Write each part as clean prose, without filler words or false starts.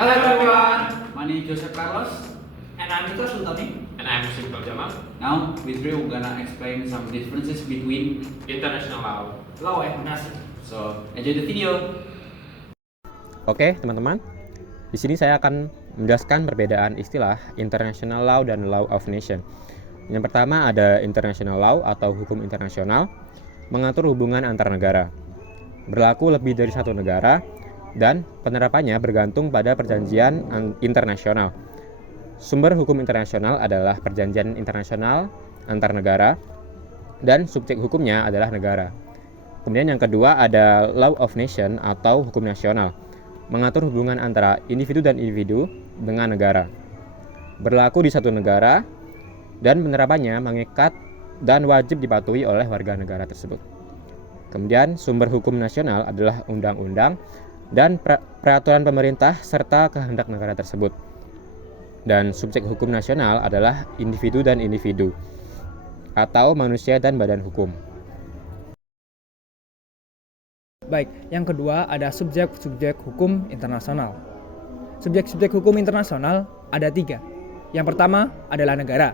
Hello everyone, my name is Joseph Carlos. And I'm Nicholas Sultani. And I'm Simple Jamal. Now, with Drew, we're gonna explain some differences between International law. Law and Munasib. So, enjoy the video. Oke, teman-teman. Di sini saya akan menjelaskan perbedaan istilah international law dan law of nation. Yang pertama ada international law atau hukum internasional, mengatur hubungan antar negara. Berlaku lebih dari satu negara dan penerapannya bergantung pada perjanjian internasional. Sumber hukum internasional adalah perjanjian internasional antar negara dan subjek hukumnya adalah negara. Kemudian yang kedua ada law of nation atau hukum nasional, mengatur hubungan antara individu dan individu dengan negara. Berlaku di satu negara dan penerapannya mengikat dan wajib dipatuhi oleh warga negara tersebut. Kemudian sumber hukum nasional adalah undang-undang dan peraturan pemerintah serta kehendak negara tersebut. Dan subjek hukum nasional adalah individu dan individu atau manusia dan badan hukum. Baik, yang kedua ada subjek-subjek hukum internasional. Subjek-subjek hukum internasional ada 3. Yang pertama adalah negara.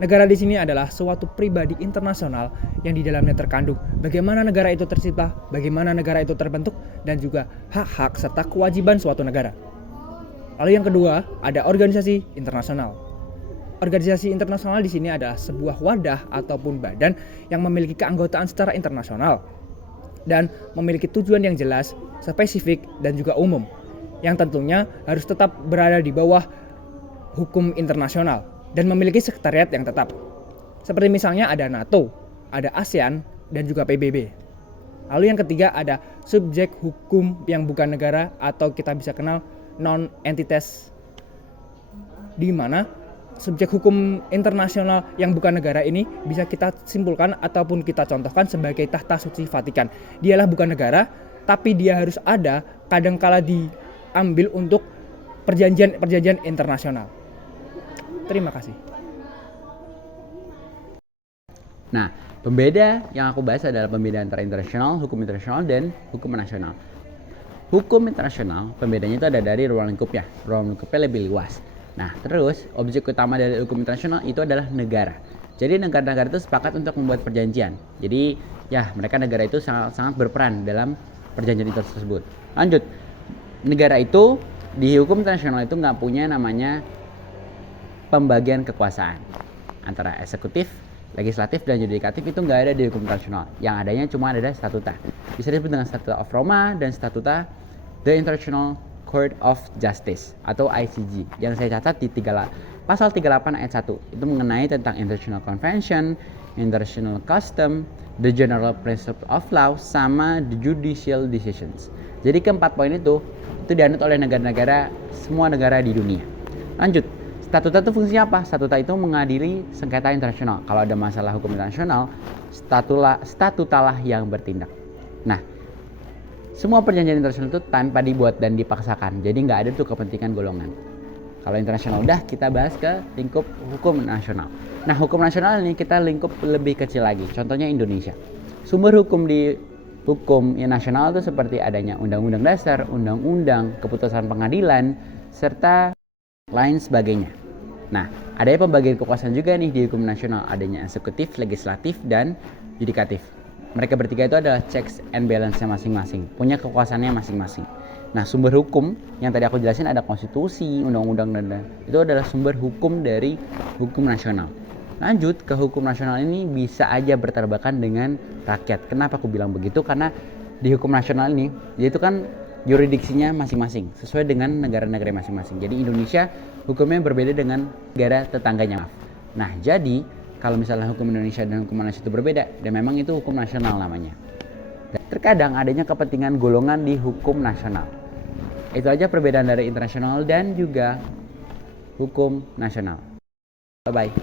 Negara di sini adalah suatu pribadi internasional yang di dalamnya terkandung bagaimana negara itu tercipta, bagaimana negara itu terbentuk, dan juga hak-hak serta kewajiban suatu negara. Lalu yang kedua ada organisasi internasional. Organisasi internasional di sini adalah sebuah wadah ataupun badan yang memiliki keanggotaan secara internasional dan memiliki tujuan yang jelas, spesifik, dan juga umum, yang tentunya harus tetap berada di bawah hukum internasional dan memiliki sekretariat yang tetap. Seperti misalnya ada NATO, ada ASEAN, dan juga PBB. Lalu yang ketiga ada subjek hukum yang bukan negara atau kita bisa kenal non-entities, di mana subjek hukum internasional yang bukan negara ini bisa kita simpulkan ataupun kita contohkan sebagai tahta suci Vatikan. Dialah bukan negara, tapi dia harus ada kadangkala diambil untuk perjanjian internasional. Terima kasih. Nah, pembeda yang aku bahas adalah pembeda antara hukum internasional dan hukum nasional. Hukum internasional, pembedanya itu ada dari ruang lingkupnya. Ruang lingkupnya lebih luas. Nah, terus objek utama dari hukum internasional itu adalah negara. Jadi negara-negara itu sepakat untuk membuat perjanjian. Jadi, ya mereka negara itu sangat berperan dalam perjanjian itu tersebut. Lanjut, negara itu di hukum internasional itu nggak punya namanya pembagian kekuasaan antara eksekutif, legislatif, dan yudikatif itu nggak ada di hukum internasional. Yang adanya cuma ada statuta. Bisa disebut dengan Statuta of Roma dan Statuta The International Court of Justice atau ICJ. Yang saya catat di pasal 38 ayat 1 itu mengenai tentang International Convention, International Custom, The General Principle of Law, sama The Judicial Decisions. Jadi keempat poin itu dianut oleh negara-negara, semua negara di dunia. Lanjut, statuta itu fungsinya apa? Statuta itu mengadili sengketa internasional. Kalau ada masalah hukum internasional, statutalah yang bertindak. Nah, semua perjanjian internasional itu tanpa dibuat dan dipaksakan. Jadi nggak ada tuh kepentingan golongan. Kalau internasional udah, kita bahas ke lingkup hukum nasional. Nah, hukum nasional ini kita lingkup lebih kecil lagi. Contohnya Indonesia. Sumber hukum di hukum nasional itu seperti adanya undang-undang dasar, undang-undang, keputusan pengadilan, serta lain sebagainya. Nah, adanya pembagian kekuasaan juga nih di hukum nasional, adanya eksekutif, legislatif, dan yudikatif. Mereka bertiga itu adalah checks and balance-nya masing-masing, punya kekuasaannya masing-masing. Nah, sumber hukum yang tadi aku jelasin ada konstitusi, undang-undang, dan itu adalah sumber hukum dari hukum nasional. Lanjut ke hukum nasional ini bisa aja berterbakan dengan rakyat. Kenapa aku bilang begitu? Karena di hukum nasional ini, yaitu kan juridiksinya masing-masing sesuai dengan negara-negara masing-masing. Jadi Indonesia hukumnya berbeda dengan negara tetangganya. Nah, jadi kalau misalnya hukum Indonesia dan hukum Malaysia itu berbeda, dan memang itu hukum nasional namanya. Dan terkadang adanya kepentingan golongan di hukum nasional. Itu aja perbedaan dari internasional dan juga hukum nasional. Bye-bye.